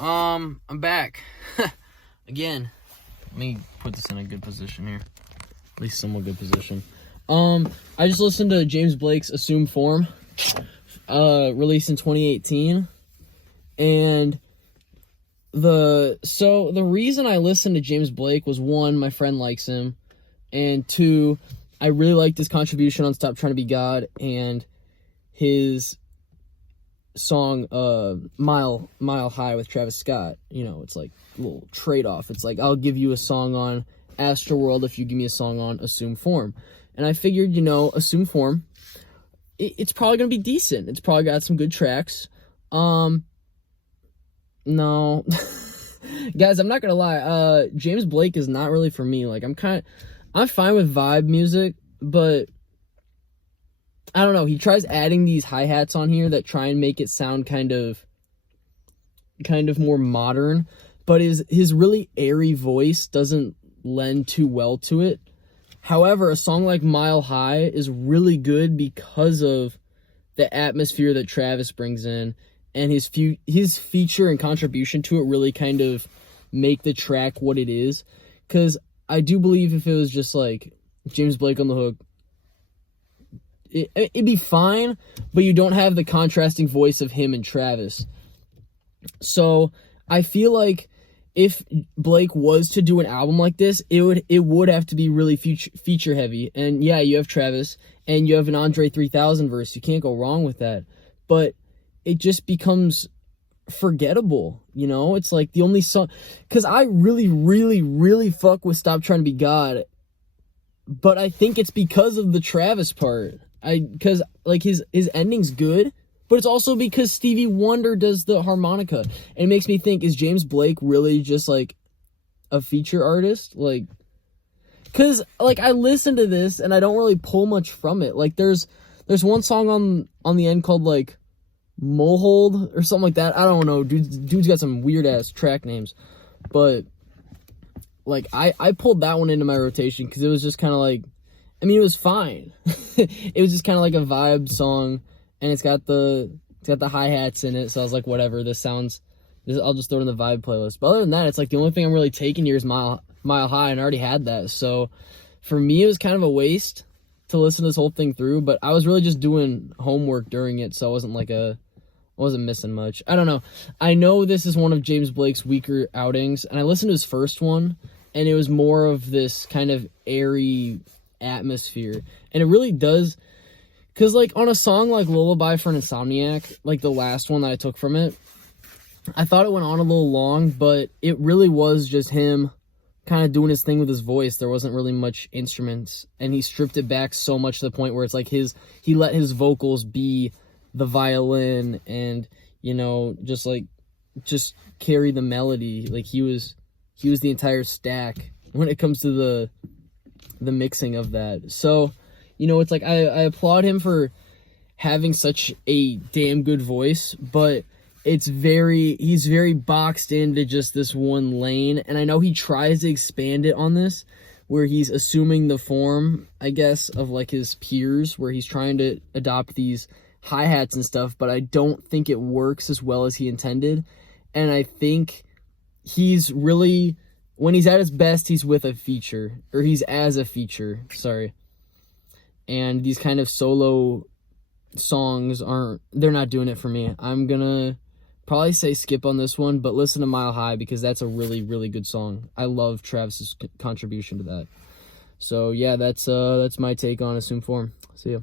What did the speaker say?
I'm back. Again. Let me put this in a good position here. At least somewhat good position. I just listened to James Blake's Assume Form, released in 2018. And the reason I listened to James Blake was, one, my friend likes him, and two, I really liked his contribution on Stop Trying to Be God and his song Mile High with Travis Scott. You know, it's like a little trade-off. It's like, I'll give you a song on Astroworld if you give me a song on Assume Form. And I figured, Assume Form, it's probably going to be decent. It's probably got some good tracks. No. Guys, I'm not going to lie. James Blake is not really for me. Like, I'm fine with vibe music, but I don't know. He tries adding these hi-hats on here that try and make it sound kind of more modern, but his really airy voice doesn't lend too well to it. However, a song like Mile High is really good because of the atmosphere that Travis brings in, and his feature and contribution to it really kind of make the track what it is. Because I do believe if it was just like James Blake on the hook, it'd be fine, but you don't have the contrasting voice of him and Travis. So I feel like if Blake was to do an album like this, it would have to be really feature heavy. And yeah, you have Travis and you have an Andre 3000 verse. You can't go wrong with that. But it just becomes forgettable, It's like the only song, because I really, really, really fuck with Stop Trying to Be God, but I think it's because of the Travis part. Because like his ending's good, but it's also because Stevie Wonder does the harmonica, and it makes me think, is James Blake really just like a feature artist? Like, because like I listen to this and I don't really pull much from it. Like there's one song on the end called like Molehold or something like that. I don't know. Dude's got some weird ass track names, but like I pulled that one into my rotation because it was just kind of like, I mean, it was fine. It was just kind of like a vibe song, and it's got the hi-hats in it, so I was like, whatever, I'll just throw it in the vibe playlist. But other than that, it's like the only thing I'm really taking here is Mile High, and I already had that. So for me, it was kind of a waste to listen to this whole thing through, but I was really just doing homework during it, so I wasn't missing much. I don't know. I know this is one of James Blake's weaker outings, and I listened to his first one, and it was more of this kind of airy atmosphere, and it really does, because like on a song like Lullaby for an Insomniac, like the last one that I took from it, I thought it went on a little long, but it really was just him kind of doing his thing with his voice. There wasn't really much instruments, and he stripped it back so much to the point where it's like he let his vocals be the violin, and just carry the melody. Like he was the entire stack when it comes to the mixing of that. So, it's like I applaud him for having such a damn good voice, but he's very boxed into just this one lane, and I know he tries to expand it on this, where he's assuming the form, I guess, of like his peers, where he's trying to adopt these hi-hats and stuff, but I don't think it works as well as he intended. And I think he's really, when he's at his best, he's with a feature, or he's as a feature, sorry. And these kind of solo songs they're not doing it for me. I'm gonna probably say skip on this one, but listen to Mile High, because that's a really, really good song. I love Travis's contribution to that. So yeah, that's my take on Assume Form. See ya.